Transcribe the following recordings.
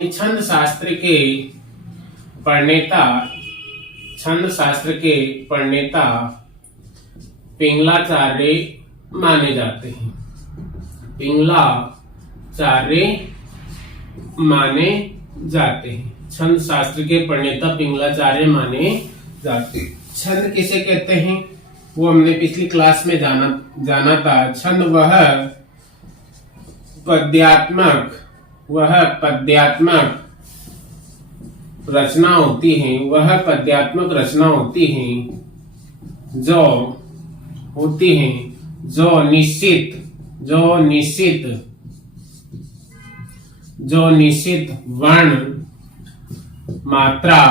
छंद शास्त्र के प्रणेता पिंगलाचार्य माने जाते हैं। पिंगलाचार्य माने जाते हैं। छंद शास्त्र के प्रणेता पिंगलाचार्य माने जाते हैं। छंद किसे कहते हैं वो हमने पिछली क्लास में जाना था। छंद वह पद्यात्मक रचना होती हैं जो निश्चित वर्ण मात्रा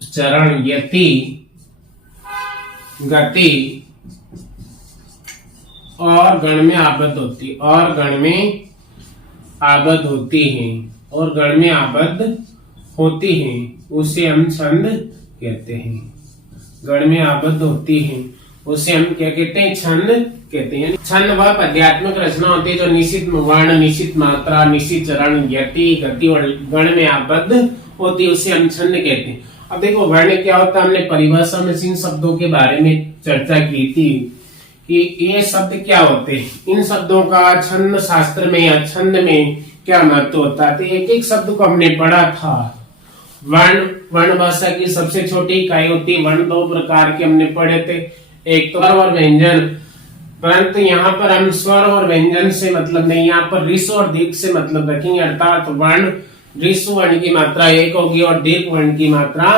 चरण यति गति और गण में आबद्ध होती हैं उसे हम छंद कहते हैं। गण में आबद्ध होती हैं उसे हम क्या कहते हैं? छंद कहते हैं। छंद वह पद्यात्मक रचना होती है जो निश्चित वर्ण, निश्चित मात्रा, निश्चित चरण, यति, गति और गण में आबद्ध होती है उसे हम छंद कहते हैं। अब देखो वर्ण क्या होता है, हमने परिभाषा में इन शब्दों के बारे में चर्चा की थी कि ये शब्द क्या होते हैं। इन शब्दों का छंद शास्त्र में या छंद में क्या महत्व होता है। तो एक एक शब्द को हमने पढ़ा था। वर्ण भाषा की सबसे छोटी इकाई होती है। वर्ण दो प्रकार के हमने पढ़े थे, एक तो स्वर और व्यंजन। परंतु यहाँ पर हम स्वर और व्यंजन से मतलब नहीं, यहाँ पर ऋस्व और दीर्घ से मतलब रखेंगे। अर्थात वर्ण ऋस्व वर्ण की मात्रा 1 होगी और दीर्घ वर्ण की मात्रा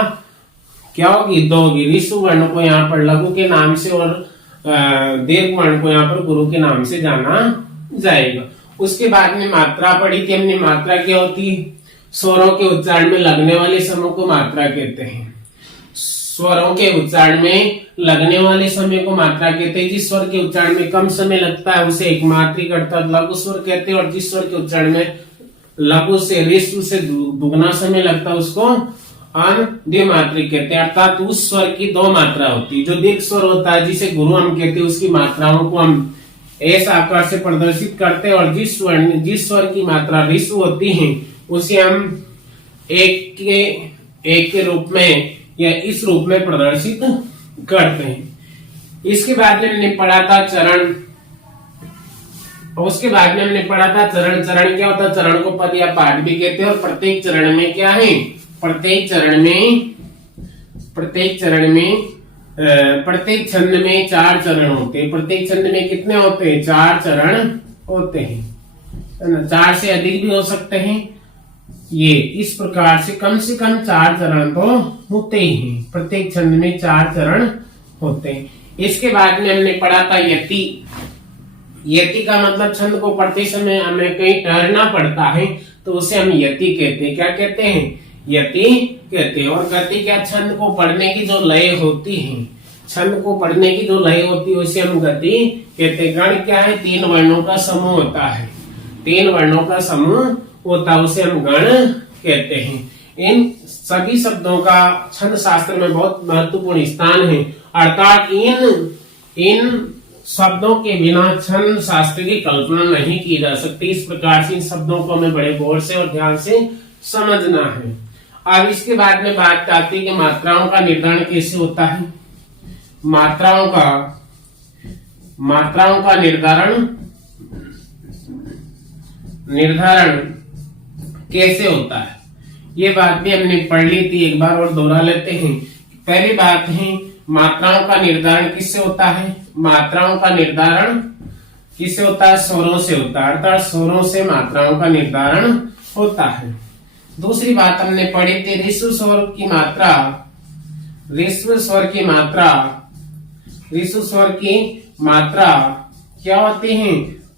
क्या होगी? 2 होगी। ऋस्व वर्ण को यहाँ पर लघु के नाम से और दीर्घ वर्ण को यहाँ पर गुरु के नाम से जाना जाएगा। उसके बाद में मात्रा पढ़ी थी हमने। मात्रा क्या होती है? स्वरों के उच्चारण में लगने वाले समूह को मात्रा कहते हैं। स्वरों के उच्चारण में लगने वाले समय को मात्रा कहते हैं। जिस स्वर के उच्चारण में कम समय लगता है उसे एक मात्रिक अर्थात लघु स्वर कहते हैं, और जिस स्वर के उच्चारण में लघु से ऋस्व से दुगना समय लगता है उसको द्विमात्रिक कहते हैं। अर्थात उस स्वर की 2 मात्रा होती है। जो दीर्घ स्वर होता है जिसे गुरु हम कहते हैं उसकी मात्राओं को हम ऐसा आकार से प्रदर्शित करते हैं, और जिस स्वर की मात्रा ऋस्व होती है उसे हम एक के रूप में या इस रूप में प्रदर्शित करते हैं। इसके बाद में हमने पढ़ा था चरण। उसके बाद में हमने पढ़ा था चरण। चरण क्या होता है? चरण को पद या पाठ भी कहते हैं। और प्रत्येक चरण में क्या है? प्रत्येक छंद में 4 चरण होते हैं। प्रत्येक छंद में कितने होते हैं? 4 चरण होते हैं, 4 से अधिक भी हो सकते हैं। ये इस प्रकार से कम 4 चरण तो होते ही हैं। प्रत्येक छंद में 4 चरण होते हैं। इसके बाद में हमने पढ़ा था यति। यति का मतलब छंद को पढ़ते समय हमें कहीं ठहरना पड़ता है तो उसे हम यति कहते हैं। क्या कहते हैं? यति कहते हैं। और गति क्या? छंद को पढ़ने की जो लय होती है, छंद को पढ़ने की जो लय होती है उसे हम गति कहते हैं। गण क्या है? 3 वर्णों का समूह होता है। 3 वर्णों का समूह होता है उसे हम गण कहते हैं। इन सभी शब्दों का छंद शास्त्र में बहुत महत्वपूर्ण स्थान है। अर्थात इन शब्दों के बिना छंद शास्त्र की कल्पना नहीं की जा सकती। इस प्रकार से इन शब्दों को हमें बड़े गौर से और ध्यान से समझना है। अब इसके बाद में बात आती है कि मात्राओं का निर्धारण कैसे होता है। मात्राओं का निर्धारण कैसे होता है, ये बात भी हमने पढ़ ली थी। एक बार और दोहरा लेते हैं। पहली बात है मात्राओं का निर्धारण किससे होता है? मात्राओं का निर्धारण किससे होता है? स्वरों से होता है। अर्थात स्वरों से मात्राओं का निर्धारण होता है। दूसरी बात हमने पढ़ी थी ऋस्व स्वर की मात्रा क्या होती है?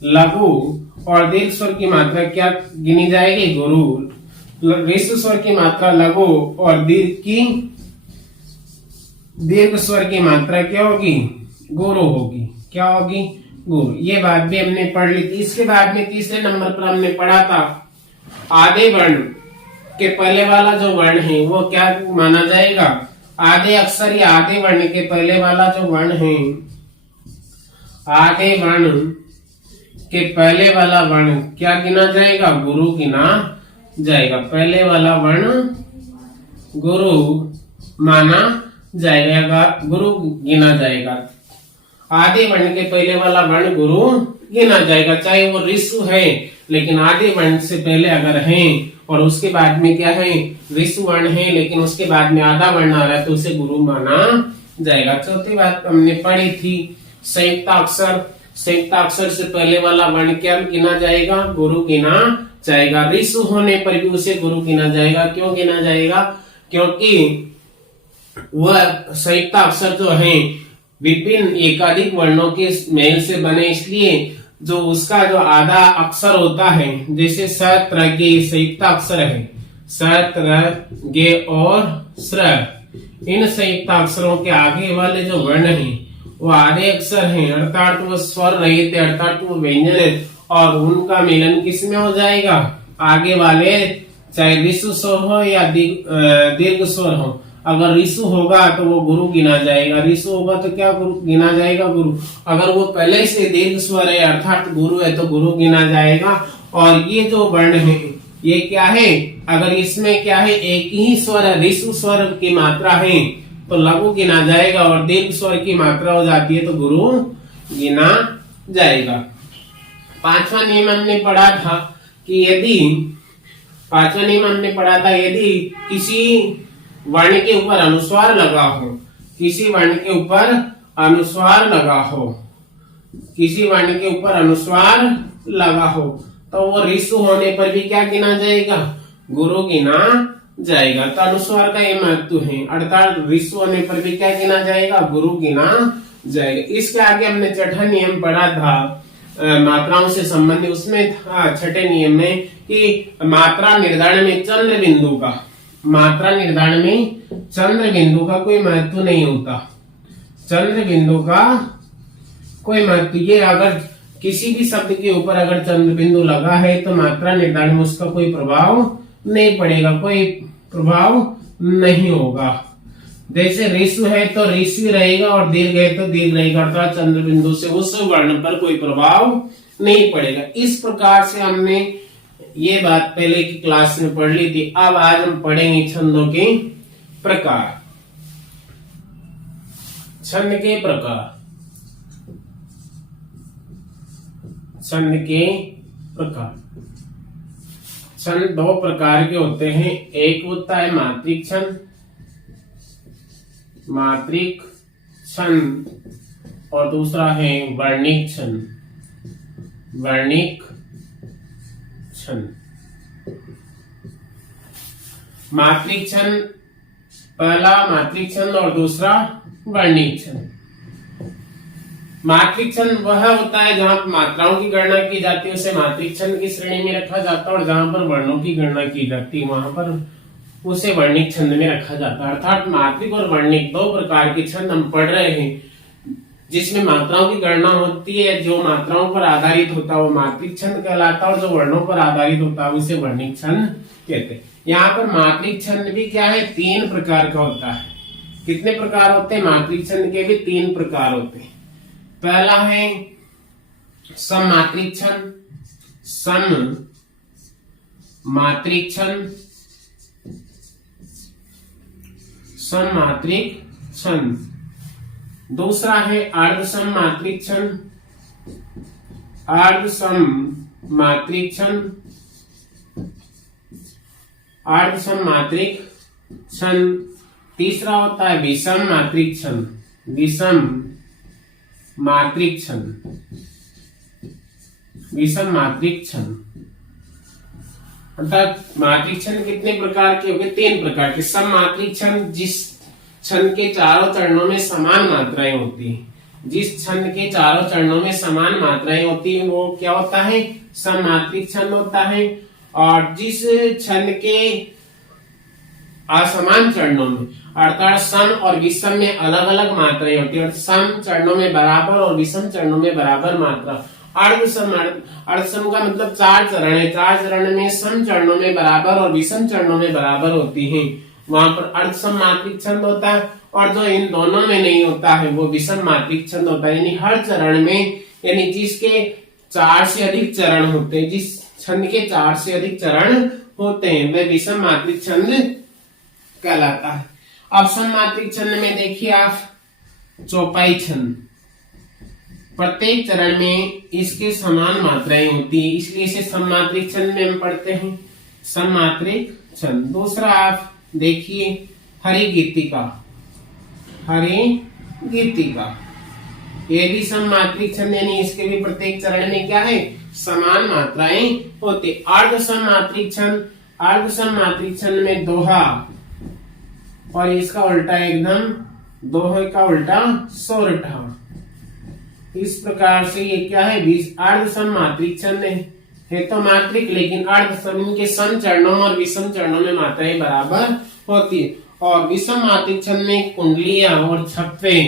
लघु। और दीर्घ स्वर की मात्रा क्या गिनी जाएगी? गुरु। ऋस्व स्वर की मात्रा लघु और दीर्घ स्वर की मात्रा क्या होगी? गुरु होगी। क्या होगी? गुरु। ये बात भी हमने पढ़ ली थी। इसके बाद में तीसरे नंबर पर हमने पढ़ा था आधे वर्ण के पहले वाला जो वर्ण है वो क्या माना जाएगा? आधे अक्षर या आधे वर्ण के पहले वाला जो वर्ण है, आधे वर्ण के पहले वाला वर्ण क्या गिना जाएगा? गुरु गिना जाएगा। पहले वाला वर्ण गुरु माना जाएगा, गुरु गिना जाएगा। आधे वर्ण के पहले वाला वर्ण गुरु गिना जाएगा, चाहे वो ऋषु है, लेकिन आधे वर्ण से पहले अगर है और उसके बाद में क्या है, ऋषु वर्ण है, लेकिन उसके बाद में आधा वर्ण आ रहा है तो उसे गुरु माना जाएगा। चौथी बात हमने पढ़ी थी, संयुक्ताक्षर। संयुक्ताक्षर से पहले वाला वर्ण क्या गिना जाएगा? गुरु गिना जाएगा। ऋषु होने पर भी उसे गुरु गिना जाएगा। क्यों गिना जाएगा? क्योंकि वह संयुक्ताक्षर जो है विभिन्न एकाधिक वर्णों के मेल से बने, इसलिए जो उसका जो आधा अक्षर होता है, जैसे स त्र गे संयुक्ताक्षर है, स त्र गे और स्र, इन संयुक्ताक्षरों के आगे वाले जो वर्ण हैं वो आधे अक्षर हैं, अर्थात वो स्वर रहित है, अर्थात वो व्यंजन है, और उनका मिलन किसमें हो जाएगा? आगे वाले, चाहे ऋषु स्वर हो या दीर्घ स्वर हो। अगर ऋषु होगा तो वो गुरु गिना जाएगा, ऋषु होगा तो क्या गुरु गिना जाएगा? गुरु। अगर वो पहले से दीर्घ स्वर है अर्थात गुरु है तो गुरु गिना जाएगा। और ये जो वर्ण है ये क्या है? अगर इसमें क्या है, एक ही स्वर है, ऋषु स्वर की मात्रा है तो लघु गिना जाएगा, और दीर्घ स्वर की मात्रा हो जाती है तो गुरु गिना जाएगा। पांचवा नियम हमने पढ़ा था कि यदि किसी वर्ण के ऊपर अनुस्वार लगा हो, किसी वर्ण के ऊपर अनुस्वार लगा हो तो वो ऋषु होने पर भी क्या गिना जाएगा? गुरु गिना जाएगा। तो अनुस्वार का ये महत्व है, अर्थात ऋषु होने पर भी क्या गिना जाएगा? गुरु गिना जाएगा। इसके आगे हमने छठा नियम पढ़ा था मात्राओं से संबंधित, उसमें था छठे नियम में कि मात्रा निर्धारण में चंद्र बिंदु का कोई महत्व नहीं होता। चंद्र बिंदु का कोई महत्व, ये अगर किसी भी शब्द के ऊपर अगर चंद्र बिंदु लगा है तो मात्रा निर्धारण में उसका कोई प्रभाव नहीं पड़ेगा, कोई प्रभाव नहीं होगा। जैसे ऋषु है तो ऋषु रहेगा और दीर्घ है तो दीर्घ रहेगा, अर्थात चंद्र बिंदु से उस वर्ण पर कोई प्रभाव नहीं पड़ेगा। इस प्रकार से हमने ये बात पहले की क्लास में पढ़ ली थी। अब आज हम पढ़ेंगे छंदों के प्रकार। छंद के प्रकार। छंद दो प्रकार के होते हैं, एक होता है मात्रिक छंद और दूसरा है वर्णिक छंद। मात्रिक छंद, पहला मात्रिक छंद और दूसरा वर्णिक छंद। मात्रिक छंद वह होता है जहां मात्राओं की गणना की जाती है, उसे मात्रिक छंद की श्रेणी में रखा जाता है, और जहां पर वर्णों की गणना की जाती है वहां पर उसे वर्णिक छंद में रखा जाता है। अर्थात मात्रिक और वर्णिक दो प्रकार के छंद हम पढ़ रहे हैं, जिसमें मात्राओं की गणना होती है। जो मात्राओं पर आधारित होता है वो मात्रिक छंद कहलाता है, और जो वर्णों पर आधारित होता है उसे वर्णिक छंद कहते हैं। यहाँ पर मात्रिक छंद भी क्या है, 3 प्रकार का होता है। कितने प्रकार होते हैं? मात्रिक छंद के भी 3 प्रकार होते हैं। पहला है सममात्रिक छंद, सममात्रिक छंद। दूसरा है अर्धसममात्रिक छंद। तीसरा होता है विषम मात्रिक छंद। अर्थात मात्रिक छंद कितने प्रकार के हो गए? 3 प्रकार के। सममात्रिक छंद, जिस छंद के चारों चरणों में समान मात्राएं होती है, वो क्या होता है? सममात्रिक छंद होता है। और जिस छंद के असमान चरणों में, अर्थात सम और विषम में अलग अलग मात्राएं होती है, सम चरणों में बराबर और विषम चरणों में बराबर मात्रा। अर्धसम का मतलब 4 चरण है, 4 चरण में सम चरणों में बराबर और विषम चरणों में बराबर होती हैं। वहां पर अर्ध सममात्रिक छंद होता है, और जो इन दोनों में नहीं होता है वो विषम मात्रिक छंद होता है। यानी हर चरण में, यानी जिसके 4 से अधिक चरण होते हैं, जिस छंद के 4 से अधिक चरण होते हैं वह विषम मात्रिक छंद कहलाता है। अब सममात्रिक छंद में देखिए आप, चौपाई छंद, प्रत्येक चरण में इसके समान मात्राएं होती है, इसलिए इसे सममात्रिक छंद में हम पढ़ते हैं, सममात्रिक छंद। दूसरा आप देखिए हरि गीतिका, हरि गीतिका, ये भी सममात्रिक छंद, यानी इसके भी प्रत्येक चरण में क्या है, समान मात्राएं होती। अर्ध सममात्रिक छंद, अर्ध सममात्रिक छंद में दोहा और इसका उल्टा एकदम, दोहे का उल्टा सोरठा, इस प्रकार से ये क्या है, अर्ध सममात्रिक छंद है तो मात्रिक, लेकिन अर्ध सम के सम चरणों और विषम चरणों में मात्राएं बराबर होती है। और विषम मात्रिक छंद में कुंडलियां और छप्पे,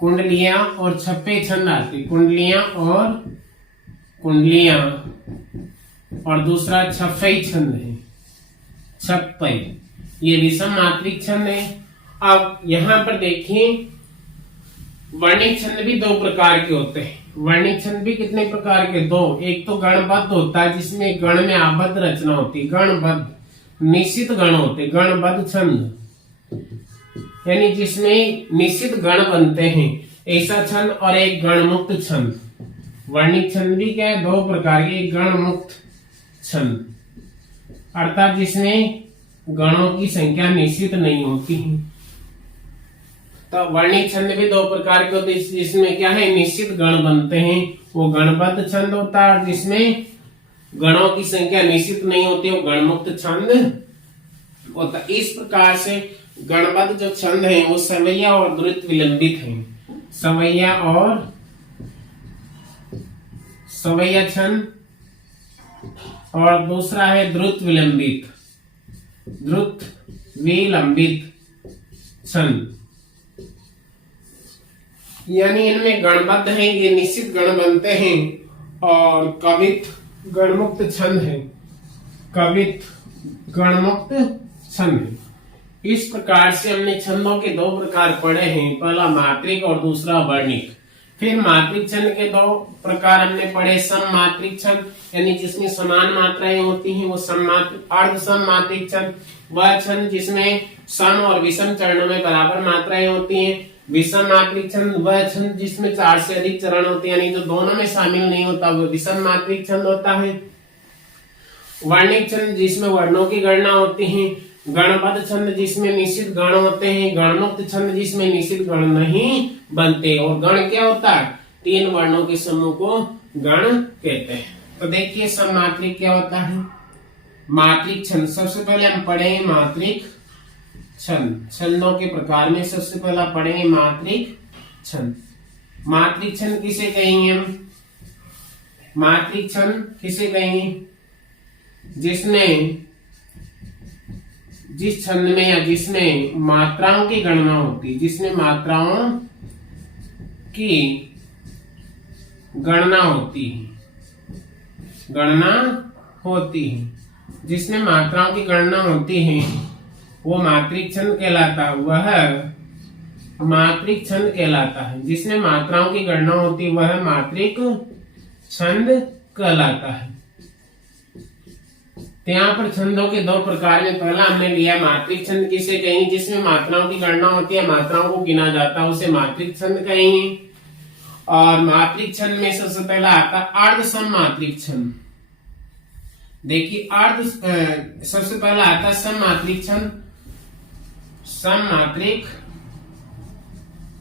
कुंडलियां और छप्पे छंद आते, कुंडलियां और दूसरा छप्पई छंद है, छप्पई, ये विषम मात्रिक छंद है। अब यहाँ पर देखिए वर्णिक छंद भी 2 प्रकार के होते हैं। वर्णिक छंद भी कितने प्रकार के, 2। एक तो गणबद्ध होता है जिसमें गण में आबद्ध रचना होती है, गणबद्ध, निश्चित गण होते, गणबद्ध छंद, यानी जिसमें निश्चित गण बनते हैं, ऐसा छंद। और एक गणमुक्त छंद। वर्णिक छंद भी क्या है, 2 प्रकार के, गणमुक्त छंद अर्थात जिसमें गणों की संख्या निश्चित नहीं होती है। तो वर्णिक छंद भी 2 प्रकार के होते हैं, जिसमें क्या है, निश्चित गण बनते हैं, वो गणबद्ध छंद होता है, और जिसमें गणों की संख्या निश्चित नहीं होती वो गणमुक्त छंद होता है। इस प्रकार से गणबद्ध जो छंद है वो सवैया और द्रुत विलंबित है, सवैया छंद, और दूसरा है द्रुत विलंबित छंद, यानी इनमें गणबद्ध हैं, ये निश्चित गण बनते हैं, और कवित गणमुक्त छंद है, कवित गणमुक्त छंद है। इस प्रकार से हमने छंदों के 2 प्रकार पढ़े हैं, पहला मात्रिक और दूसरा वर्णिक। फिर मात्रिक छंद के 2 प्रकार हमने पढ़े, सममात्रिक छंद, यानी जिसमें समान मात्राएं होती हैं वो सममात्रिक। अर्ध सममात्रिक छंद, वह छंद जिसमें सम और विषम चरणों में बराबर मात्राएं होती हैं। विषम मात्रिक छंद, वह छंद जिसमें 4 से अधिक चरण होते हैं, यानी जो दोनों में शामिल नहीं होता वो विषम मात्रिक छंद होता है। वर्णिक छंद जिसमें वर्णों की गणना होती है। गणबद्ध छंद जिसमें निश्चित गण होते हैं। गणमुक्त छंद जिसमें निश्चित गण नहीं बनते। और गण क्या होता है, 3 वर्णों के समूह को गण कहते हैं। तो देखिए सममात्रिक क्या होता है, मात्रिक छंद। सबसे पहले हम पढ़ेंगे मात्रिक छंद। छंदों के प्रकार में सबसे पहला पढ़ेंगे मात्रिक छंद। मात्रिक छंद किसे कहेंगे हम, मात्रिक छंद किसे कहेंगे, जिस छंद में या जिसमें मात्राओं की गणना होती है, जिसमें मात्राओं की गणना होती है, जिसमें मात्राओं की गणना होती है वो मात्रिक छंद कहलाता है। वह मात्रिक छंद कहलाता है। जिसमें मात्राओं की गणना होती है वह मात्रिक छंद कहलाता है। तो यहाँ पर छंदों के 2 प्रकार में पहला हमने लिया मात्रिक छंद किसे कहेंगे, जिसमें मात्राओं की गणना होती है, मात्राओं को गिना जाता है, उसे मात्रिक छंद कहेंगे। और मात्रिक छंद में सबसे पहला आता है अर्ध सममात्रिक छंद। देखिए सबसे पहला आता है सममात्रिक छंद।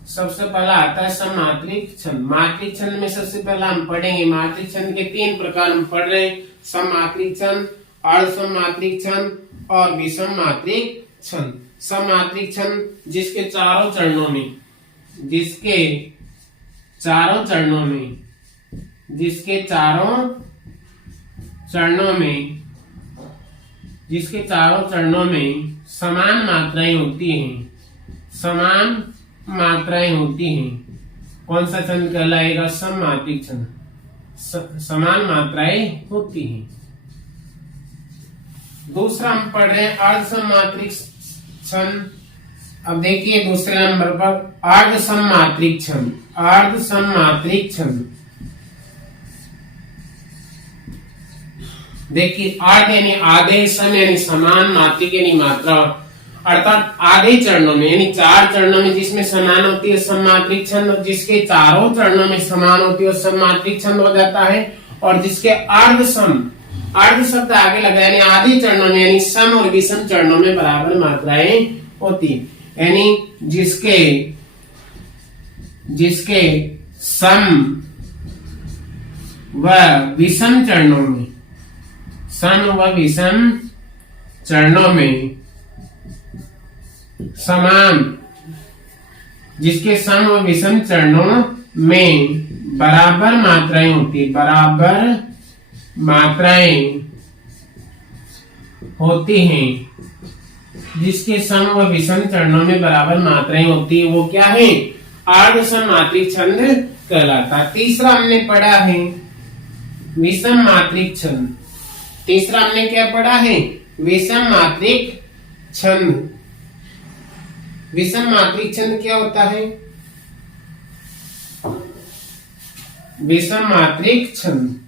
सबसे पहला आता है सममात्रिक छंद। मात्रिक छंद में सबसे पहला हम पढ़ेंगे, मात्रिक छंद के 3 प्रकार हम पढ़ रहे हैं, सममात्रिक छंद, अर्ध सममात्रिक छंद और विषम मात्रिक छंद। सममात्रिक छंद जिसके चारों चरणों में समान मात्राएं होती हैं, कौन सा छंद कहलाएगा, सममात्रिक छंद। समान मात्राएं होती हैं। दूसरा हम पढ़ रहे हैं अर्धसममात्रिक छंद। अब देखिए दूसरे नंबर पर अर्धसममात्रिक छंद। अर्धसममात्रिक छंद देखिए, अर्ध यानी आधे, सम यानी समान, मात्रिक यानी मात्रा, अर्थात आधे चरणों में यानी 4 चरणों में जिसमें समान होती है सममात्रिक छंद, और जिसके चारों चरणों में समान होती है सममात्रिक छंद हो जाता है। और जिसके अर्ध सम, अर्ध शब्द आगे लगा यानी आधे चरणों में यानी सम और विषम चरणों में बराबर मात्राएं होती है, यानी जिसके सम व विषम चरणों में, सम व विषम चरणों में समान, जिसके सम व विषम चरणों में बराबर मात्राएं होती, बराबर मात्राएं होती हैं, जिसके सम व विषम चरणों में बराबर मात्राएं होती है, वो क्या है? अर्धसममात्रिक छंद कहलाता। तीसरा हमने पढ़ा है विषम मात्रिक छंद। तीसरा हमने क्या पढ़ा है? विषम मात्रिक छंद। विषम मात्रिक छंद क्या होता है? विषम मात्रिक छंद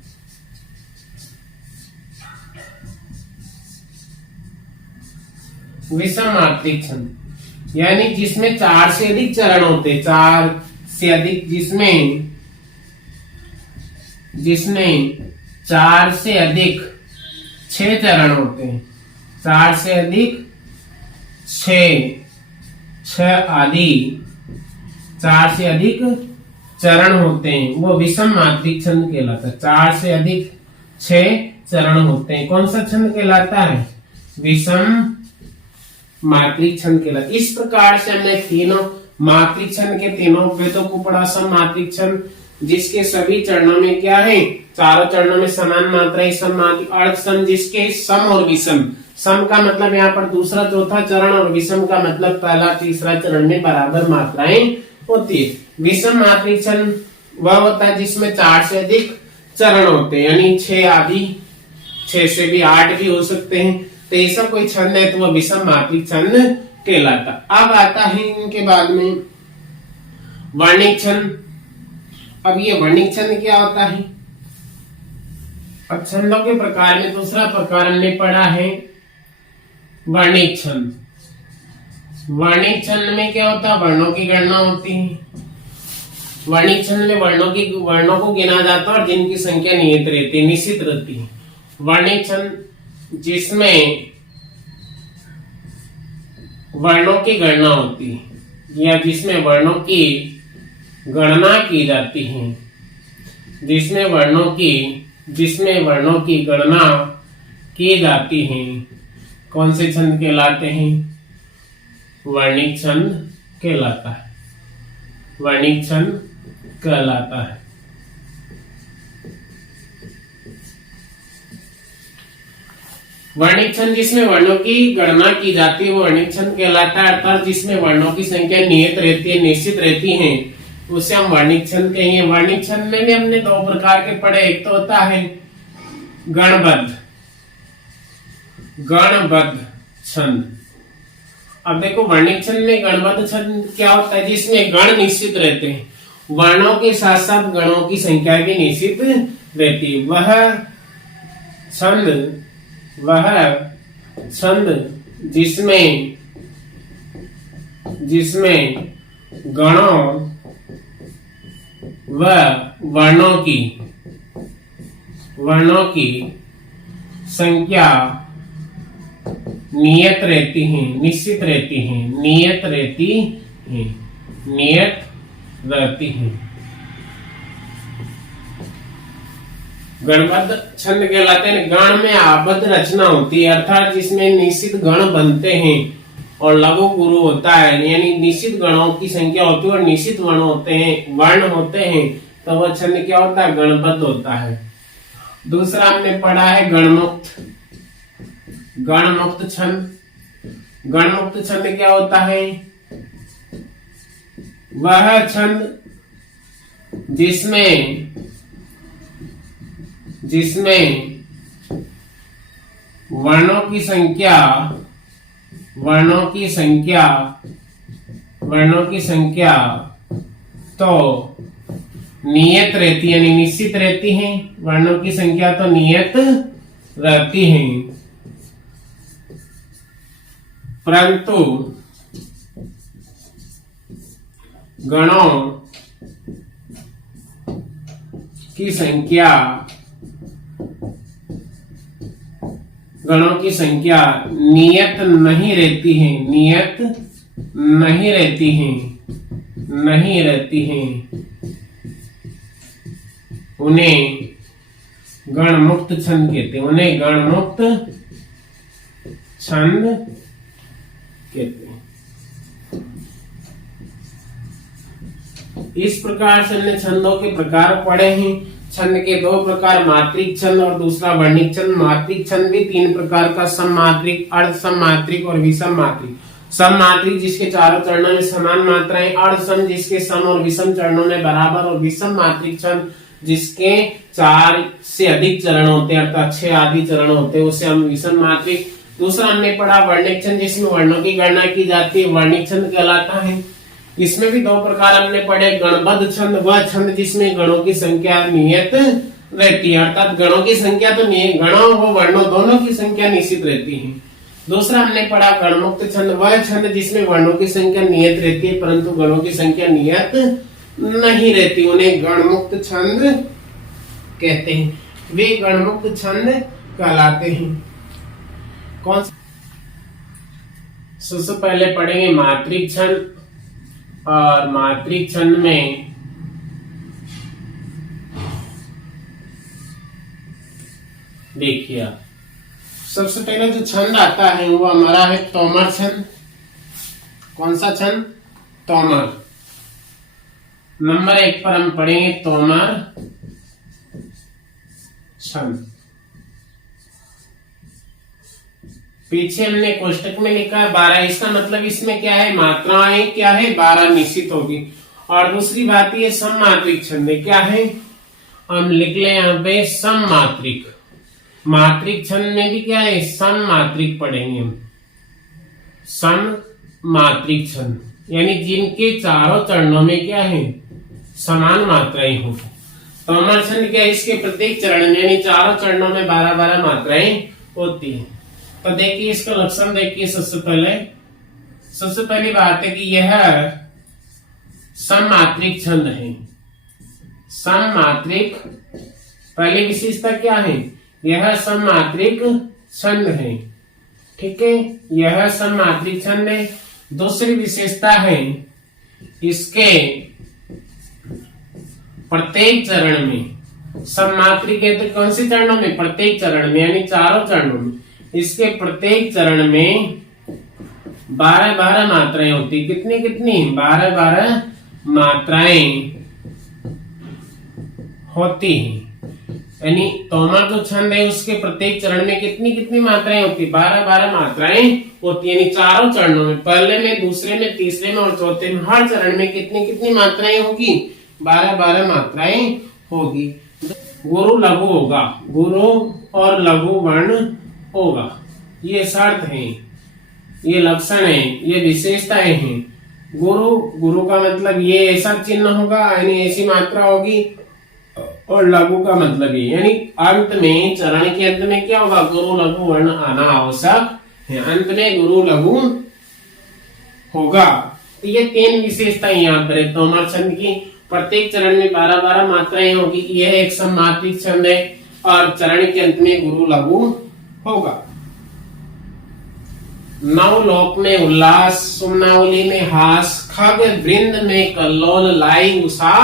विषम मात्रिक छंद यानी जिसमें 4 से अधिक चरण होते, 4 से अधिक, जिसमें 4 से अधिक 6 चरण होते हैं, 4 से अधिक 6 आदि 4 से अधिक चरण होते हैं, वो विषम मात्रिक छंद कहलाता है। 4 से अधिक 6 चरण होते हैं, कौन सा छंद कहलाता है? विषम मात्रिक छंद कहलाता है। इस प्रकार से हमने तीनों मात्रिक छंद के तीनों भेदों को पढ़ा। सम मात्रिक छंद जिसके सभी चरणों में क्या है? चारों चरणों में समान मात्राएं, सम मात्रिक। अर्ध सम जिसके सम और विषम, सम का मतलब यहाँ पर दूसरा चौथा चरण और विषम का मतलब पहला तीसरा चरण में बराबर मात्राएं होती है। विषम मात्रिक छंद वह होता है जिसमें 4 से अधिक चरण होते हैं, यानी 6 आदि, 6 से भी 8 भी हो सकते हैं, तो ऐसा कोई छंद है तो वह विषम मात्रिक छंद कहलाता। अब आता है इनके बाद में वर्णिक छंद। अब ये वर्णिक छंद क्या होता है? अब छंदों के प्रकार में दूसरा प्रकार हमने पढ़ा है वर्णिक छंद। वर्णिक छंद में क्या होता है? वर्णों की गणना होती है। वर्णिक छंद में वर्णों को गिना जाता है और जिनकी संख्या नियत रहती है, निश्चित रहती है। वर्णिक छंद जिसमें वर्णों की गणना होती है या जिसमें वर्णों की गणना की जाती है, जिसमें वर्णों की गणना की जाती है, कौन से छंद कहलाते हैं? वर्णिक छंद कहलाता है। वर्णिक छंद कहलाता है। वर्णिक छंद जिसमें वर्णों की गणना की जाती है वो वर्णिक छंद कहलाता है, अर्थात जिसमें वर्णों की संख्या नियत रहती है, निश्चित रहती है, उसे हम वर्णिक छंद कहेंगे। वर्णिक छंद में भी हमने 2 प्रकार के पढ़े। एक तो होता है गणबद्ध छंद। अब देखो वर्णिक छंद में गणबद्ध छंद क्या होता है? जिसमें गण निश्चित रहते हैं, वर्णों के साथ साथ गणों की संख्या भी निश्चित रहती है। वह छंद जिसमें गणों व वर्णों की संख्या नियत रहती है, निश्चित रहती है, नियत रहती है। गणबद्ध छंद कहलाते हैं। गण में आबद्ध रचना होती है, अर्थात जिसमें निश्चित गण बनते हैं और लघु गुरु होता है, यानी निश्चित गणों की संख्या होती है और निश्चित वर्ण होते हैं, तो वह छंद क्या होता है? गणबद्ध होता है। दूसरा हमने पढ़ा है गणमुक्त छंद। गणमुक्त छंद क्या होता है? वह छंद जिसमें वर्णों की संख्या तो नियत रहती है, यानी निश्चित रहती है। वर्णों की संख्या तो नियत रहती है, परंतु गणों की संख्या नियत नहीं रहती है। उन्हें गणमुक्त छंद कहते हैं। इस प्रकार से हमने छंदों के प्रकार पढ़े हैं। छंद के दो प्रकार, मात्रिक छंद और दूसरा वर्णिक छंद। मात्रिक छंद भी तीन प्रकार का, सममात्रिक, अर्ध सममात्रिक और विषम मात्रिक। सममात्रिक जिसके चारों चरणों में समान मात्राएं, अर्ध सम जिसके सम और विषम चरणों में बराबर, और विषम मात्रिक छंद जिसके 4 से अधिक चरण होते हैं, अर्थात 6 आदि चरण होते हैं, उसे हम विषम मात्रिक। दूसरा हमने पढ़ा वर्णिक छंद, जिसमें वर्णों की गणना की जाती है, वर्णिक छंद कहलाता है। इसमें भी दो प्रकार हमने पढ़े, गणबद्ध छंद, वह छंद जिसमें गणों की संख्या नियत रहती है, अर्थात गणों की संख्या तो गणों व वर्णों दोनों की संख्या निश्चित रहती है। दूसरा हमने पढ़ा गणमुक्त छंद, वह छंद जिसमें वर्णों की संख्या नियत रहती है परंतु गणों की संख्या नियत नहीं रहती, उन्हें गणमुक्त छंद कहते हैं। वे गणमुक्त छंद कहलाते हैं। कौन? सबसे पहले पढ़ेंगे मात्रिक छंद, और मात्रिक छंद में देखिए सबसे पहले जो छंद आता है वो हमारा है तोमर छंद। कौन सा छंद? तोमर। नंबर 1 पर हम पढ़ेंगे तोमर छंद। पीछे हमने कोष्टक में लिखा है 12, इसका मतलब इसमें क्या है, मात्राएं क्या है, 12 निश्चित होगी। और दूसरी बात ये सममात्रिक छंद क्या है, हम लिख ले यहाँ पे सममात्रिक। मात्रिक छंद में भी क्या है, सममात्रिक पढ़ेंगे हम। सममात्रिक छंद यानी जिनके चारों चरणों में क्या है, समान मात्राएं हो। तोमर छंद क्या है, इसके प्रत्येक चरण में यानी चारों चरणों में 12-12 मात्राएं होती है। तो देखिए इसका लक्षण देखिए। सबसे पहली बात है कि यह सममात्रिक छंद है। सममात्रिक पहली विशेषता क्या है, यह सममात्रिक छंद है। ठीक है, यह सममात्रिक छंद है। दूसरी विशेषता है इसके प्रत्येक चरण में, सममात्रिक है तो कौन से चरणों में, प्रत्येक चरण में यानी चारों चरणों में, इसके प्रत्येक चरण में 12-12 मात्राएं होती। कितनी 12-12 मात्राएं होती हैं। यानी तोमर जो छंद है उसके प्रत्येक चरण में कितनी मात्राएं होती, 12-12 मात्राएं होती। यानी चारों चरणों में, पहले में, दूसरे में, तीसरे में और चौथे में, हर चरण में कितनी मात्राएं होगी, 12-12 मात्राएं होगी। गुरु लघु होगा, गुरु और लघु वर्ण होगा। ये शर्त है, ये लक्षण है, ये विशेषताएं हैं। गुरु का मतलब ये ऐसा चिन्ह होगा यानी ऐसी मात्रा होगी, और लघु का मतलब ये यानी अंत में, चरण के अंत में क्या होगा, गुरु लघु वर्ण आना आवश्यक है। अंत में गुरु लघु होगा। तो ये 3 विशेषताएं यहाँ पर है तोमर छंद की। प्रत्येक चरण में 12-12 मात्राएं होगी, यह एक सममात्रिक छंद है, और चरण के अंत में गुरु लघु होगा। नवलोक में उल्लास, सुमनावली में हास, खग वृंद में कल्लोल, लाई उषा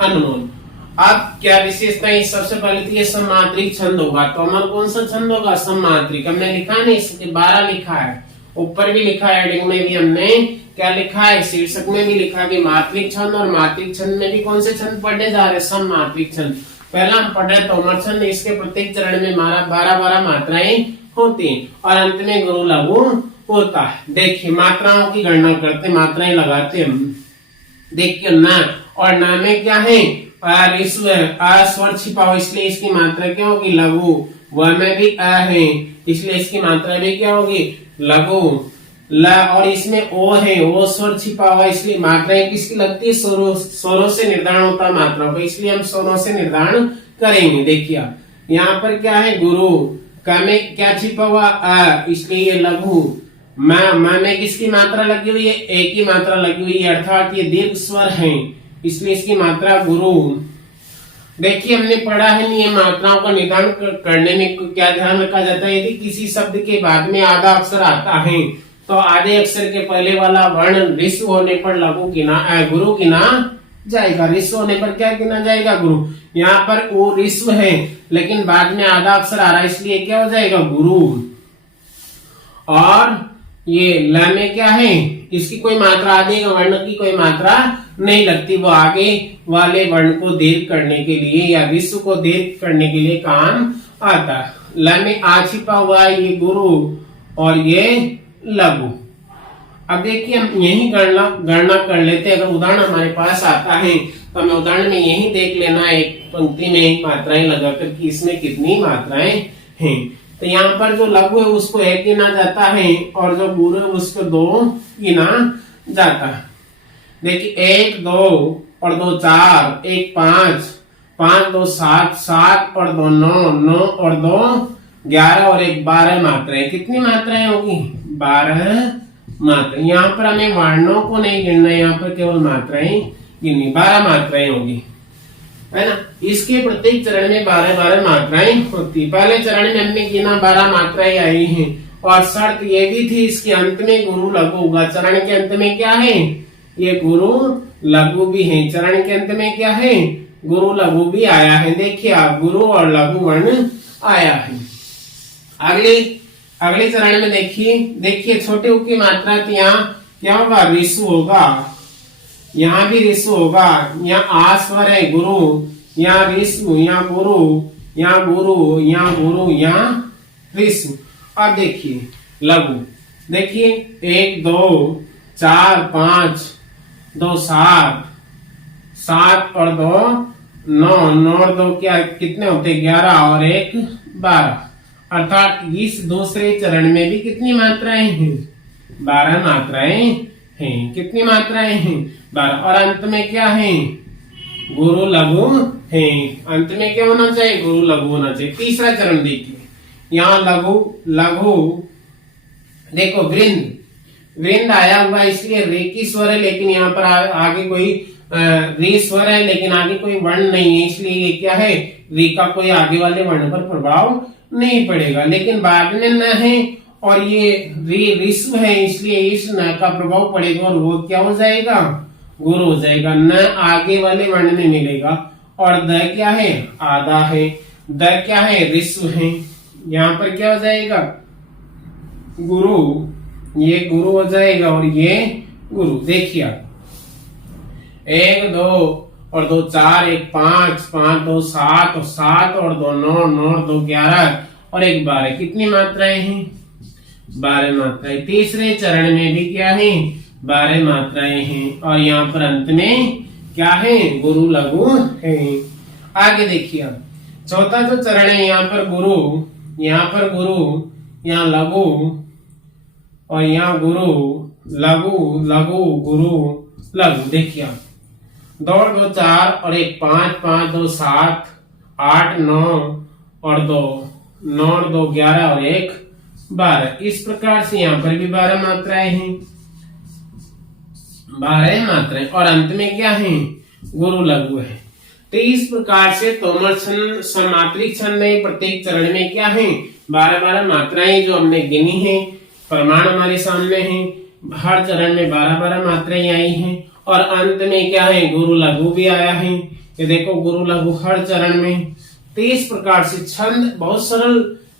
अनमोल। अब क्या विशेषता है, सबसे पहले तो ये सममात्रिक छंद होगा। तोमर कौन सा छंद होगा, सममात्रिक। हमने लिखा नहीं, इसके 12 लिखा है, ऊपर भी लिखा है, हेडिंग में भी हमने क्या लिखा है, शीर्षक में भी लिखा है कि मात्रिक छंद। और मात्रिक छंद में भी कौन से छंद पढ़ने जा रहे, सममात्रिक छंद। पहला हम पढ़ रहे तोमर छंद, इसके प्रत्येक चरण में 12-12 मात्राएं होती हैं और अंत में गुरु लघु होता है। देखिए मात्राओं की गणना करते, मात्राएं लगाते हम। देखिए ना, और ना में क्या है, स्वर छिपा हो, इसलिए इसकी मात्रा क्या होगी, लघु। व में भी अ है, इसलिए इसकी मात्रा भी क्या होगी, लघु। ल और इसमें ओ है, ओ स्वर छिपा हुआ, इसलिए मात्राएं किसकी लगती है, स्वरों से निर्धारण होता है मात्राओं का, इसलिए हम स्वरों से निर्धारण करेंगे। देखिए यहाँ पर क्या है, गुरु, क में क्या छिपा हुआ, अ, इसलिए ये लघु। म में किसकी मात्रा लगी हुई है, ए की मात्रा लगी हुई है, अर्थात ये दीर्घ स्वर है, इसलिए इसकी मात्रा गुरु। देखिए हमने पढ़ा है नहीं, मात्राओं का निर्धारण करने में क्या ध्यान रखा जाता है, यदि किसी शब्द के बाद में आधा अक्षर आता है तो आधे अक्षर के पहले वाला वर्ण ऋस्व होने पर लघु गिना, गुरु गिना जाएगा। ऋस्व होने पर क्या गिना जाएगा, गुरु। यहाँ पर वो ऋस्व है लेकिन बाद में आधा अक्षर आ रहा है, इसलिए क्या हो जाएगा, गुरु। और ये ल में क्या है, इसकी कोई मात्रा, आधे वर्ण की कोई मात्रा नहीं लगती, वो आगे वाले वर्ण को दीर्घ करने के लिए या ऋस्व को दीर्घ करने के लिए काम आता। ल में आ छिपा हुआ है, ये गुरु और ये लघु। अब देखिए हम यही गणना कर लेते हैं। अगर उदाहरण हमारे पास आता है तो हमें उदाहरण में यही देख लेना, एक पंक्ति में मात्राएं लगाकर कि इसमें कितनी मात्राएं हैं। तो यहाँ पर जो लघु है उसको 1 गिना जाता है और जो गुरु है उसको 2 गिना जाता है। देखिए 1 2 और 2 4, 1 5, 5 2 7, 7 और 2 9, 9 और 2 11 और 1 12 मात्राएं। कितनी मात्राएं होगी, 12 मात्रा। यहाँ पर हमें वर्णों को नहीं गिनना, यहाँ पर केवल मात्राएं गिननी, 12 मात्राएं होगी, है ना। इसके प्रत्येक चरण में 12 मात्राएं होती। पहले चरण में हमने गिना 12 मात्राएं आई हैं और शर्त ये भी थी इसके अंत में गुरु लघु होगा। चरण के अंत में क्या है, ये गुरु लघु भी है, चरण के अंत में क्या है, गुरु लघु भी आया है। देखिए आप, गुरु और लघु वर्ण आया है। अगले चरण में देखिए छोटे उ की मात्रा, तो यहाँ क्या होगा, ऋसु होगा, यहाँ भी ऋसु होगा। यहाँ आ स्वर है, गुरु, यहाँ ऋसु, यहाँ गुरु, यहाँ गुरु, यहाँ गुरु, यहाँ ऋसु। अब देखिए लघु, देखिए 1 2 4 5 2 7, 7 और 2 9, 9 और 2 क्या कितने होते, 11 और 1 12। अर्थात इस दूसरे चरण में भी कितनी मात्राएं हैं, 12 मात्राएं हैं। कितनी मात्राएं हैं, 12। और अंत में क्या है, गुरु लघु है। अंत में क्या होना चाहिए, गुरु लघु होना चाहिए। तीसरा चरण देखिए, यहाँ लघु देखो, वृंद आया हुआ, इसलिए रे की स्वर है, लेकिन यहाँ पर आगे कोई रे स्वर है लेकिन आगे कोई वर्ण नहीं है, इसलिए ये क्या है, रे का कोई आगे वाले वर्ण पर प्रभाव नहीं पड़ेगा। लेकिन बाद में न है और ये ऋस्व है, इसलिए इस न का प्रभाव पड़ेगा और वो क्या हो जाएगा, गुरु हो जाएगा। न आगे वाले वर्ण में मिलेगा। और द क्या है, आधा है, द क्या है, ऋस्व है, यहाँ पर क्या हो जाएगा, गुरु, ये गुरु हो जाएगा और ये गुरु। देखिए 1 2 और 2 4, 1 5, 5 2 7 और 7 और 2 9, 9 और 2 11 और 1 12। कितनी मात्राएं हैं, 12 मात्राएं। तीसरे चरण में भी क्या है, 12 मात्राएं हैं और यहाँ पर अंत में क्या है, गुरु लघु है। आगे देखिए अब चौथा जो चरण है, यहाँ पर गुरु, यहाँ लघु और यहाँ गुरु लघु लघु गुरु लघु। देखिए 2 2 4 और 1 5, 5 2 7, 8 9 और 2 9 और 2 11 और 1 12। इस प्रकार से यहाँ पर भी 12 मात्राएं हैं, 12 मात्राएं। और अंत में क्या है, गुरु लघु है। तो इस प्रकार से तोमर छंद, समात्रिक छंद में प्रत्येक चरण में क्या है, 12 मात्राएं जो हमने गिनी है, प्रमाण हमारे सामने है। हर चरण में 12 मात्राएं आई हैं और अंत में क्या है, गुरु लघु भी आया है। ये देखो गुरु लघु हर चरण में। तो इस प्रकार से छंद बहुत सरल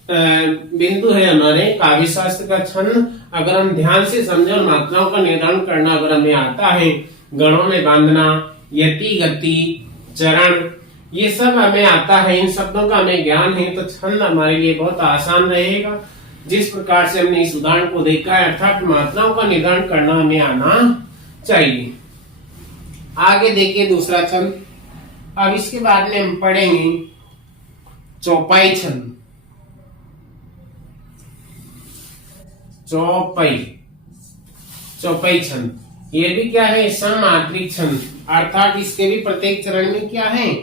बिंदु है हमारे काव्य शास्त्र का छंद। अगर हम ध्यान से समझे और मात्राओं का निर्धारण करना अगर हमें आता है, गणों में बांधना, यति गति चरण, ये सब हमें आता है, इन शब्दों का हमें ज्ञान है, तो छंद हमारे लिए बहुत आसान रहेगा। जिस प्रकार से हमने इस उदाहरण को देखा है, अर्थात मात्राओं का निर्धारण करना हमें आना चाहिए। आगे देखिए दूसरा छंद। अब इसके बाद में हम पढ़ेंगे चौपाई छंद। चौपाई, चौपाई छंद। ये भी क्या है, सममात्रिक छंद, अर्थात इसके भी प्रत्येक चरण में क्या है,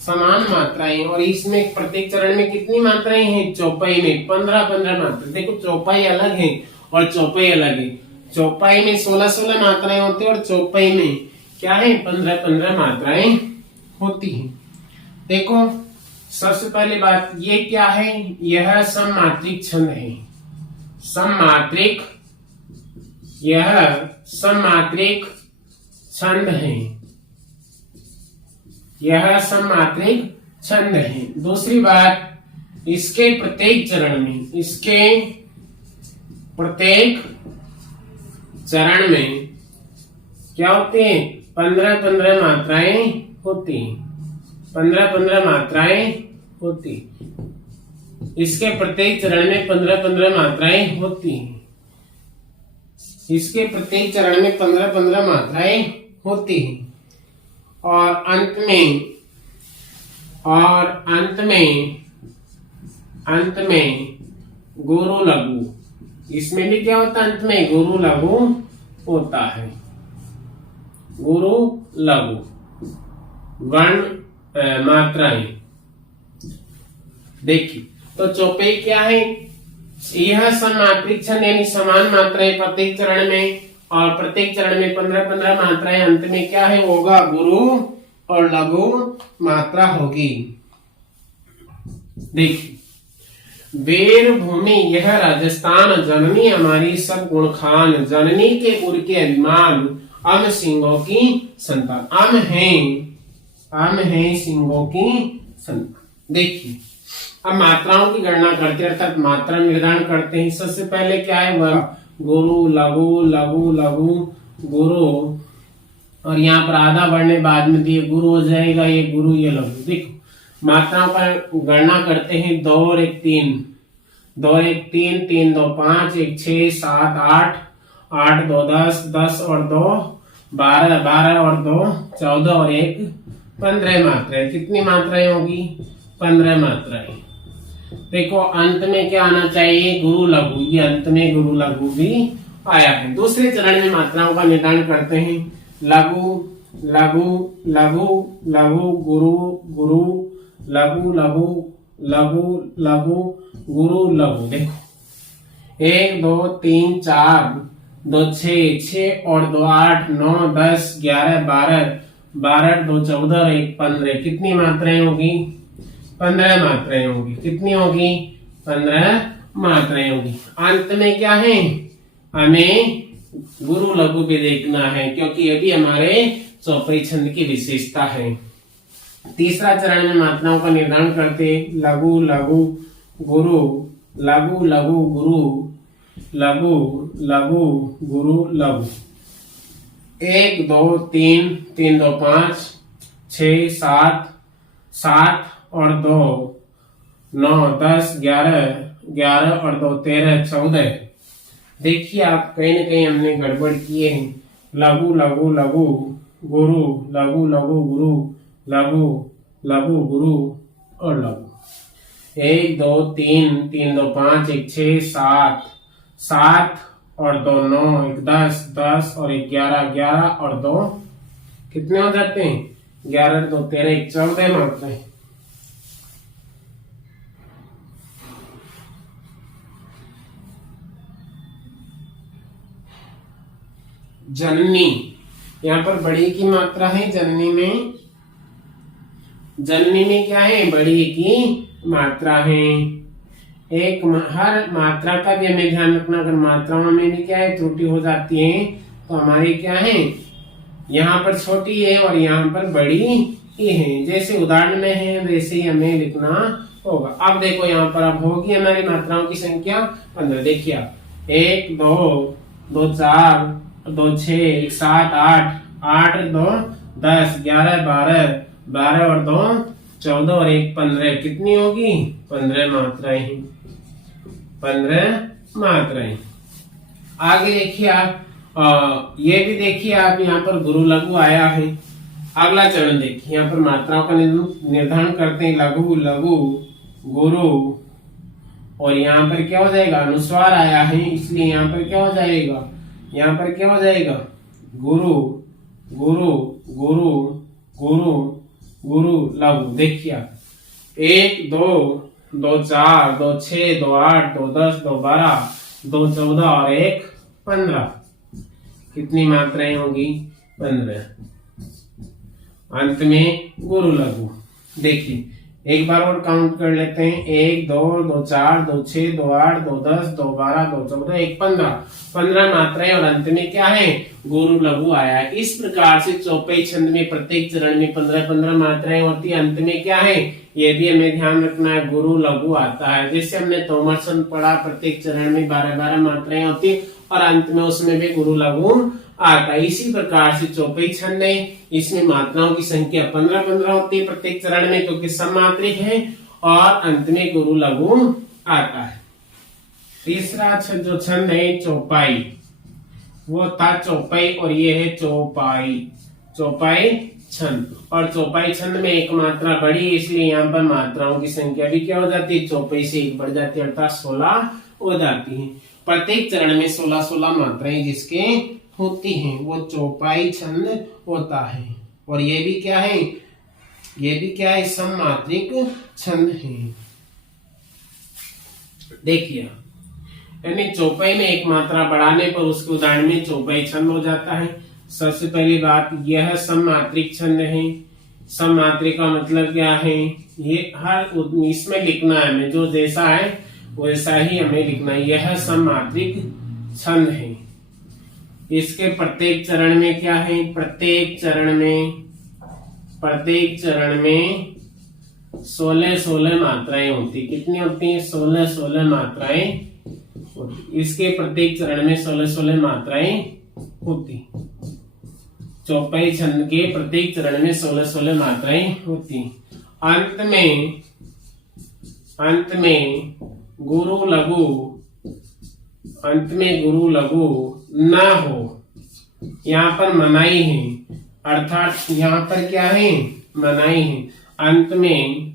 समान मात्राएं। और इसमें प्रत्येक चरण में कितनी मात्राएं हैं, चौपाई में 15-15 मात्रा। देखो चौपाई अलग है और चौपाई अलग है। चौपाई में 16-16 मात्राएं होती है और चौपाई में क्या है, 15-15 मात्राएं होती हैं। देखो सबसे पहले बात ये क्या है, यह सममात्रिक छंद है। सममात्रिक, यह सममात्रिक छंद है, यह सममात्रिक छंद है। दूसरी बात, इसके प्रत्येक चरण में, इसके प्रत्येक चरण में क्या होते हैं, 15-15 मात्राएं होती हैं, 15-15 मात्राएं होती। इसके प्रत्येक चरण में 15-15 मात्राएं होती हैं, इसके प्रत्येक चरण में 15-15 मात्राएं होती हैं। और अंत में गुरु लघु, इसमें भी क्या होता है, अंत में गुरु लघु होता है, गुरु लघु गण मात्राएं। देखिए तो चौपाई क्या है, यह सममात्रिक छंद यानी समान मात्राएं प्रत्येक चरण में, और प्रत्येक चरण में 15-15 मात्राएं, अंत में क्या है होगा, गुरु और लघु मात्रा होगी। देखिए वीर भूमि यह राजस्थान, जननी हमारी सब गुण खान, जननी के पुर के अभिमान, अम सिंहों की संतान, अम है सिंहों की संतान। देखिए अब मात्राओं की गणना करते हैं, अर्थात मात्रा निर्धारण करते हैं। सबसे पहले क्या है, वह गुरु लघु लघु लघु गुरु, और यहाँ पर आधा बढ़ने बाद में दिए गुरु हो जाएगा, ये गुरु ये लघु। देखो मात्राओं पर गणना करते हैं, 2 और 1 3, 2 और 1 3, 3 2 5, 1 6 7 8, 8 2 10, 10 और 2 12, 12 और 2 14 और 1 15 मात्राएं। कितनी मात्राएं होगी, 15 मात्राएं। देखो अंत में क्या आना चाहिए, गुरु लघु, ये अंत में गुरु लघु भी आया है। दूसरे चरण में मात्राओं का निर्धारण करते हैं, लघु लघु लघु लघु गुरु गुरु लघु लघु लघु लघु गुरु लघु। देखो 1 2 3 4, 2 6, 6 और 2 8, 9 10 11 12, 12 2 14 और 1 15। कितनी मात्राएं होगी, 15 मात्राएं होगी। कितनी होगी, 15 मात्राएं होगी। अंत में क्या है, हमें गुरु लघु भी देखना है, क्योंकि ये भी हमारे चौपाई छंद की विशेषता है। तीसरा चरण में मात्राओं का निर्धारण करते, लघु लघु गुरु लघु लघु गुरु लघु लघु गुरु लघु। 1 2 3, 3 2 5, 6 7, 7 और 2 9 10 11, 11 और 2 13 14। देखिए आप कहीं न कहीं हमने गड़बड़ किए हैं। लघु लघु लघु गुरु लघु लघु गुरु लघु लघु गुरु और लघु। 1 2 3, 3 2 5, 1 6 7, 7 और 2 9, 1 10, 10 और 1 11, 11 और 2 कितने हो जाते हैं, 11 2 13, 1 14 मात्राएं। जननी, यहाँ पर बड़ी की मात्रा है, जननी में क्या है, बड़ी की मात्रा है। एक हर मात्रा का भी हमें ध्यान रखना, अगर मात्राओं में भी क्या है त्रुटि हो जाती है तो हमारी क्या है, यहाँ पर छोटी है और यहाँ पर बड़ी ही है। जैसे उदाहरण में है वैसे ही हमें लिखना होगा। अब देखो यहाँ पर अब होगी हमारी मात्राओं की संख्या 15। देखिए आप 1 2 2 4 2 6 1 7 8 8 2 10 11 12 12 और 2 14 और 1 15। कितनी होगी, 15 मात्राएं, 15 मात्राएं। आगे देखिए आप ये भी देखिए आप, यहाँ पर गुरु लघु आया है। अगला चरण देखिए, यहाँ पर मात्राओं का निर्धारण करते हैं, लघु लघु गुरु और यहाँ पर क्या हो जाएगा, अनुस्वार आया है इसलिए यहाँ पर क्या हो जाएगा, यहाँ पर क्या हो जाएगा, गुरु गुरु गुरु गुरु गुरु लघु। देखिए आप 1 2 2 4 2 6 2 8 2 10 2 12 2 14 और 1 15। कितनी मात्राएं होगी, 15। अंत में गुरु लघु। देखिए एक बार और काउंट कर लेते हैं, 1 2 2 4 2 6 2 8 2 10 2 12 2 14 1 15। 15 मात्राएं और अंत में क्या है, गुरु लघु आया है। इस प्रकार से चौपाई छंद में प्रत्येक चरण में 15-15 मात्राएं होती है, अंत में क्या है, ये भी हमें ध्यान रखना है, गुरु लघु आता है। जैसे हमने तोमर छंद पढ़ा, प्रत्येक चरण में 12-12 मात्राएं होती और अंत में उसमें भी गुरु लघु आता है। इसी प्रकार से चौपाई छंद है, इसमें मात्राओं की संख्या 15-15 होती है प्रत्येक चरण में, क्योंकि सममात्रिक है और अंत में गुरु लघु आता है। तीसरा जो छंद है चौपाई, वो था चौपाई और ये है चौपाई। चौपाई छंद, और चौपाई छंद में एक मात्रा बड़ी इसलिए यहाँ पर मात्राओं की संख्या भी क्या हो जाती है, चौपाई से 1 बढ़ जाती है, अर्थात 16 हो जाती है। प्रत्येक चरण में 16-16 मात्राएं जिसके होती हैं वो चौपाई छंद होता है। और ये भी क्या है, ये भी क्या है, सममात्रिक छंद है। देखिए यानी चौपाई में एक मात्रा बढ़ाने पर उसके उदाहरण में चौपाई छंद हो जाता है। सबसे पहली बात, यह सममात्रिक छंद है। सममात्रिक का मतलब क्या है, ये हर इसमें लिखना है हमें, जो जैसा है वैसा ही हमें लिखना है। यह सममात्रिक छंद है। इसके प्रत्येक चरण में क्या है, प्रत्येक चरण में 16-16 मात्राएं होती। कितनी होती है, 16-16 मात्राएं। इसके प्रत्येक चरण में 16-16 मात्राएं होती। चौपाई छंद के प्रत्येक चरण में 16-16 मात्राएं होती। अंत में गुरु लघु, अंत में गुरु लघु ना हो, यहाँ पर मनाही है, अर्थात यहाँ पर क्या है, मनाही है। अंत में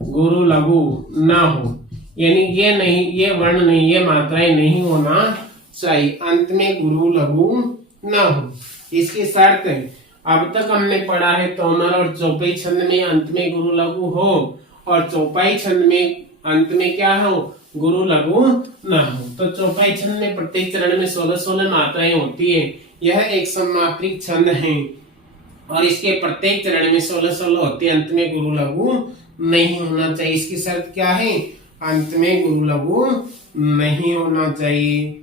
गुरु लघु ना हो, यानी ये नहीं, ये वर्ण नहीं, ये मात्राएं नहीं होना चाहिए। अंत में गुरु लघु ना हो, इसकी शर्त है। अब तक हमने पढ़ा है तोमर और चौपाई छंद में अंत में गुरु लघु हो, और चौपाई छंद में अंत में क्या हो, गुरु लघु न हो। तो चौपाई छंद में प्रत्येक चरण में 16-16 मात्राएं होती है। यह एक सममात्रिक छंद है और इसके प्रत्येक चरण में 16-16 होती है। अंत में गुरु लघु नहीं होना चाहिए। इसकी शर्त क्या है, अंत में गुरु लघु नहीं होना चाहिए।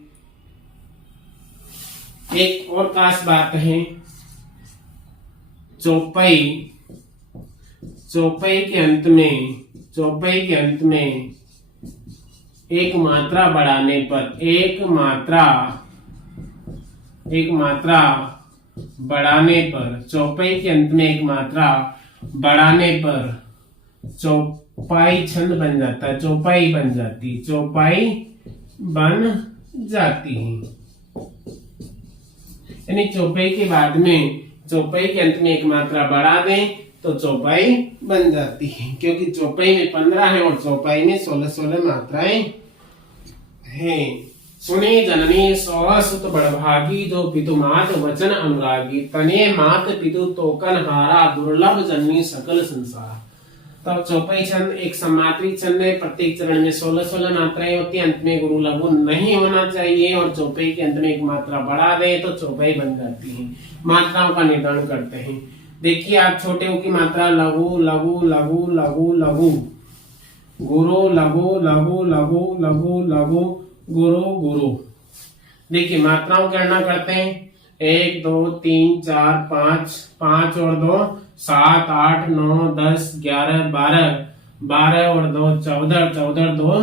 एक और खास बात है, चौपाई के अंत में एक मात्रा बढ़ाने पर, एक मात्रा बढ़ाने पर, चौपाई के अंत में एक मात्रा बढ़ाने पर चौपाई छंद बन जाता है, चौपाई बन जाती है। यानी चौपाई के बाद में, चौपाई के अंत में एक मात्रा बढ़ा दें तो चौपाई बन जाती है, क्योंकि चौपाई में 15 है और चौपाई में 16-16 मात्राएं हैं। सुने जननी सुत बड़भागी, जो पितु मात वचन अनुरागी, तने मात पितु तोकन हारा, दुर्लभ जननी सकल संसार। तो चौपाई छंद एक सममात्रिक छंद है। प्रत्येक चरण में 16-16 मात्राएं होती है। अंत में गुरु लघु नहीं होना चाहिए और चौपाई के अंत में एक मात्रा बढ़ा दे तो चौपाई बन जाती है। मात्राओं का निर्धारण करते हैं। देखिए आप, छोटे ओ की मात्रा लघु लघु लघु लघु लघु, गुरु लघु लघु लघु लघु लघु, गुरु गुरु। देखिए मात्राओं की गणना करते हैं। 1 2 3 4 5, 5 और 2 7 8 9 10 11 12, 12 और 2 14, 14 और 2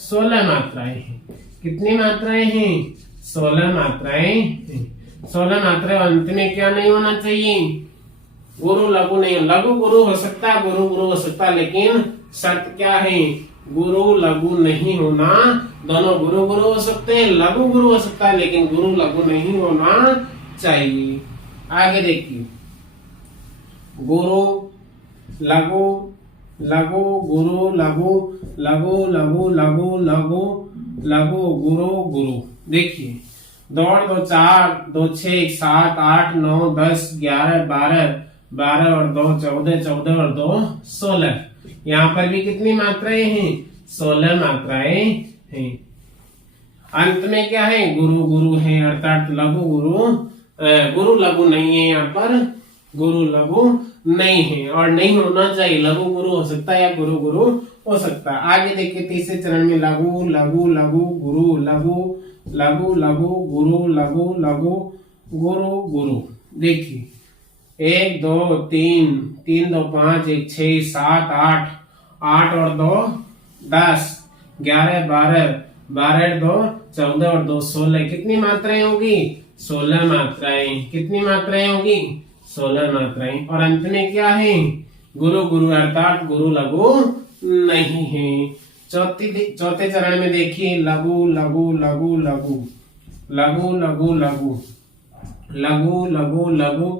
16 मात्राएं हैं। कितनी मात्राएं हैं, 16 मात्राएं हैं। 16 मात्राएं। अंत में क्या नहीं होना चाहिए, गुरु लघु नहीं। लघु गुरु हो सकता है, गुरु गुरु हो सकता है, लेकिन शर्त क्या है, गुरु लघु नहीं होना। दोनों गुरु गुरु हो सकते हैं, लघु गुरु हो सकता है, लेकिन गुरु लघु नहीं होना चाहिए। आगे देखिए, गुरु लघु लघु गुरु लघु लघु लघु लघु लघु लघु गुरु गुरु। देखिए 2 और 2 4, 2 6 7 8 9 10 11 12, 12 और 2 14, 14 और 2 16। यहाँ पर भी कितनी मात्राएं हैं? 16 मात्राएं हैं। अंत में क्या है? गुरु गुरु है, अर्थात लघु गुरु गुरु लघु नहीं है, यहाँ पर गुरु लघु नहीं है और नहीं होना चाहिए। लघु गुरु हो सकता है या गुरु गुरु हो सकता है। आगे देखिए तीसरे चरण में लघु लघु लघु गुरु लघु लघु लघु गुरु लघु लघु गुरु गुरु। देखिए 1 2 3, 3 2 5, 1 6 7 8, 8 और 2 10, 11 12, 12 2 14 और 2 16। कितनी मात्राएं होगी? 16 मात्राएं। कितनी मात्राएं होगी? 16 मात्राएं। और अंत में क्या है? गुरु गुरु, अर्थात गुरु लघु नहीं है। चौथे चरण में देखिए लघु लघु लघु लघु लघु लघु लघु लघु लघु लघु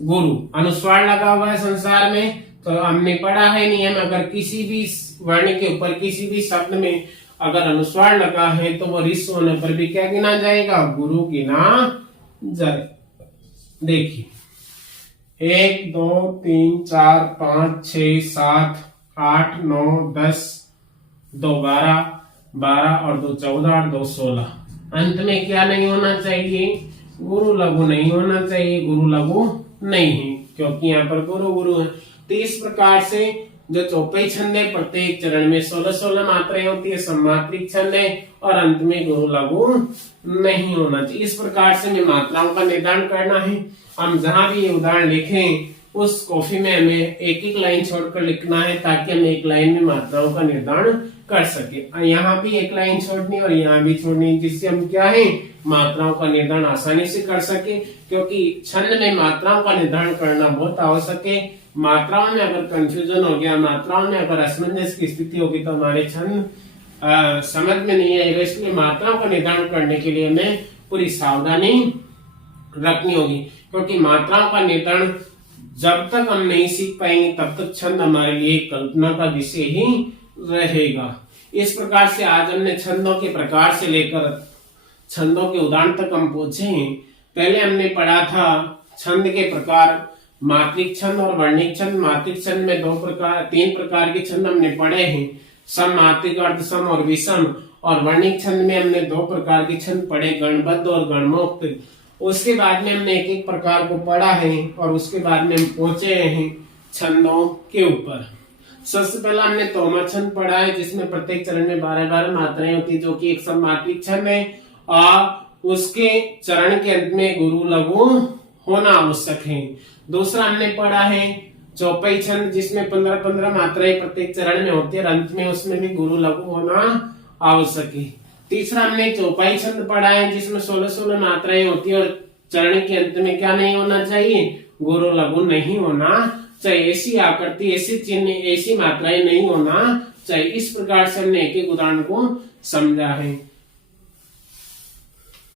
गुरु। अनुस्वार लगा हुआ है संसार में, तो हमने पढ़ा है नियम, अगर किसी भी वर्ण के ऊपर किसी भी शब्द में अगर अनुस्वार लगा है तो वो रिस होने पर भी क्या गिना जाएगा? गुरु गिना जाए। देखिए 1 2 3 4 5 6 7 8 9 10, 2 12, 12 और 2 14 और 2 16। अंत में क्या नहीं होना चाहिए? गुरु लघु नहीं होना चाहिए। गुरु लघु नहीं है क्योंकि यहाँ पर गुरु गुरु है। तो इस प्रकार से जो चौपाई छंद है, प्रत्येक चरण में 16-16 मात्राएं होती है, सम्मात्रिक छंद है और अंत में गुरु लघु नहीं होना चाहिए। इस प्रकार से हमें मात्राओं का निर्धारण करना है। हम जहां भी ये उदाहरण लिखें उस कॉपी में हमें एक एक लाइन छोड़कर लिखना है ताकि हम एक लाइन में मात्राओं का निर्धारण कर सके। यहाँ भी एक लाइन छोड़नी और यहाँ भी छोड़नी, जिससे हम क्या है मात्राओं का निर्धारण आसानी से कर सके। क्योंकि छंद में मात्राओं का निर्धारण करना बहुत आवश्यक है। मात्राओं में अगर कंफ्यूजन हो गया, मात्राओं में अगर असमंजस की स्थिति होगी तो हमारे छंद समझ में नहीं आएगा। इसलिए मात्राओं का निर्धारण करने के लिए हमें पूरी सावधानी रखनी होगी, क्योंकि मात्राओं का निर्धारण जब तक हम नहीं सीख पाएंगे तब तक छंद हमारे लिए कल्पना का विषय ही रहेगा। इस प्रकार से आज हमने छंदों के प्रकार से लेकर छंदों के उदाहरण तक हम पहुंचे हैं। पहले हमने पढ़ा था छंद के प्रकार, मात्रिक छंद और वर्णिक छंद। मात्रिक छंद में 3 प्रकार के छंद हमने पढ़े हैं, सम, मात्रिक, अर्धसम और विषम। और वर्णिक छंद में हमने 2 प्रकार के छंद पढ़े, गणबद्ध और गणमुक्त। उसके बाद में हमने एक एक प्रकार को पढ़ा है और उसके बाद में हम पहुंचे हैं छंदों के ऊपर। सबसे पहला हमने तोमर छंद पढ़ा है, जिसमें प्रत्येक चरण में 12-12 मात्राएं होती है, जो कि एक सम्मात्रिक छंद है और उसके चरण के अंत में गुरु लघु होना आवश्यक है। दूसरा हमने पढ़ा है चौपाई छंद, जिसमें 15-15 मात्राएं प्रत्येक चरण में होती है, अंत में उसमें भी गुरु लघु होना आवश्यक है। तीसरा हमने चौपाई छंद पढ़ा है, जिसमें 16-16 मात्राएं होती है और चरण के अंत में क्या नहीं होना चाहिए? गुरु लघु नहीं होना चाहिए। ऐसी आकृति, ऐसी चिन्ह, ऐसी मात्राएं नहीं होना चाहिए। इस प्रकार से हमने एक एक उदाहरण को समझा है।